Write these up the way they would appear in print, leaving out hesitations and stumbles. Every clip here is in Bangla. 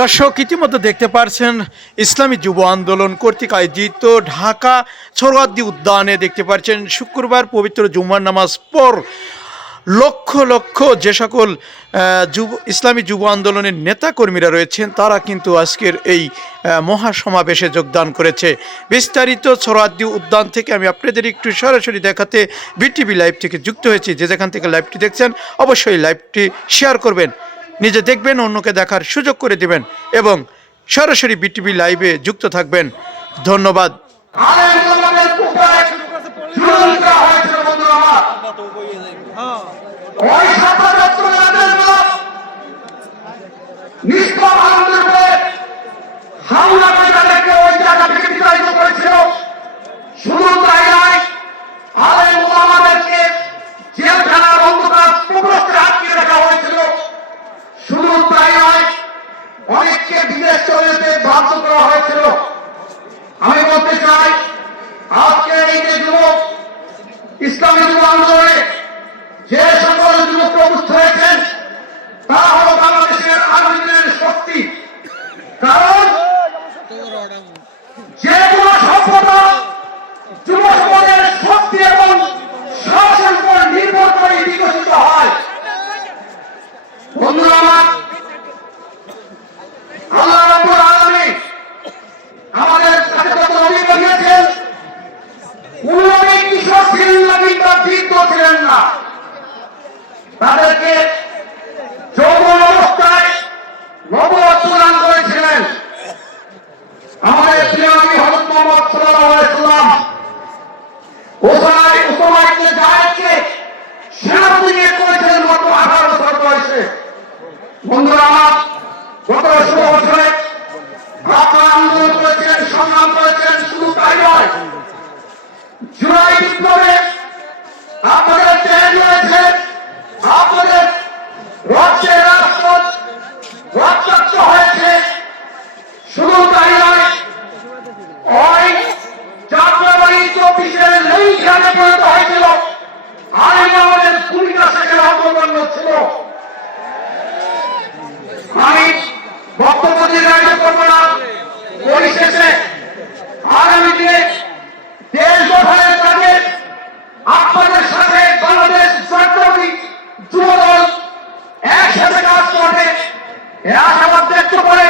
দর্শক ইতিমধ্যে দেখতে পারছেন ইসলামী যুব আন্দোলন কর্তৃক আয়োজিত ঢাকা সোহরাওয়ার্দী উদ্যানে দেখতে পাচ্ছেন শুক্রবার পবিত্র জুমার নামাজ পর লক্ষ লক্ষ যে সকল ইসলামী যুব আন্দোলনের নেতাকর্মীরা রয়েছেন তারা কিন্তু আজকের এই মহাসমাবেশে যোগদান করেছে। বিস্তারিত সোহরাওয়ার্দী উদ্যান থেকে আমি আপনাদের একটু সরাসরি দেখাতে বিটিভি লাইভ থেকে যুক্ত হয়েছি। যে যেখান থেকে লাইভটি দেখছেন অবশ্যই লাইভটি শেয়ার করবেন, নিজে দেখবেন, অন্যকে দেখার সুযোগ করে দিবেন এবং সরাসরি বিটিভি লাইভে যুক্ত থাকবেন। ধন্যবাদ। অনেককে বিদেশ চলে যেতে বাধ্য করা হয়েছিল। আমি বলতে চাই আজকে এই যে যুবক ইসলামী যুব আন্দোলনে যে সকল যুবক প্রবুদ্ধ হয়েছেন তারা হল বাংলাদেশের আগামী দিনের শক্তি। কারণ যে কোনো সভ্যতা যুব সমাজের শক্তি এবং সাহসের উপর নির্ভর করে বিকশিত হয়। বন্ধুরা আমার, আল্লাহ রাব্বুল আলামিন আমাদের কাছে যত নবী পাঠিয়েছেন কোন নবী কিশোর ছিলেন না কিংবা বৃদ্ধ ছিলেন না, তাদেরকে যৌবন অবস্থায় নবুয়ত প্রদান করেছিলেন। আমাদের প্রিয় নবী হযরত মুহাম্মদ সাল্লাল্লাহু আলাইহি ওয়াসাল্লাম উসামা ইবনে যায়েদকে সেনাপতি নিয়োগ করেছিলেন মাত্র 18 বছর বয়সে। বন্ধুরা আমার, গত 16 বছরে আপনারা আন্দোলন করেছেন, সংগ্রাম করেছেন। শুধু তাই নয়, জুলাই বিপ্লবে আপনাদের ত্যাগ রয়েছে, আপনাদের রাজ্যের রাজপথ রক্তাক্ত হয়েছে। শুধু তাই নয়, ওই যাত্রাবাড়ি 24-এর লেইখানে পরিণত হয়েছিল। আইন আমাদের ভূমিকা সেখানে অগ্রগণ্য ছিল। আমি বক্তব্য দীর্ঘায়িত করব না। পরিশেষে আগামী দিনে দেশ গঠনের কাজে আপনাদের সাথে বাংলাদেশ জাতীয়তাবাদী যুবদল একসাথে কাজ করবে এ আশাবাদ ব্যক্ত করে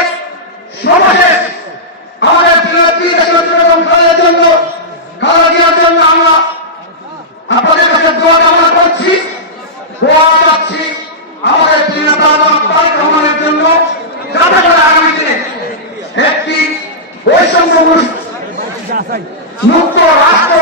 সর্বশেষ আমাদের প্রিয় জনগণ খালের জন্য আমরা আপনাদের কাছে দোয়া কামনা করছি, দোয়া চাচ্ছি আমাদের প্রিয় তারেক রহমানের জন্য, যাতে করে আগামী দিনে একটি বৈষম্য মুক্ত রাষ্ট্র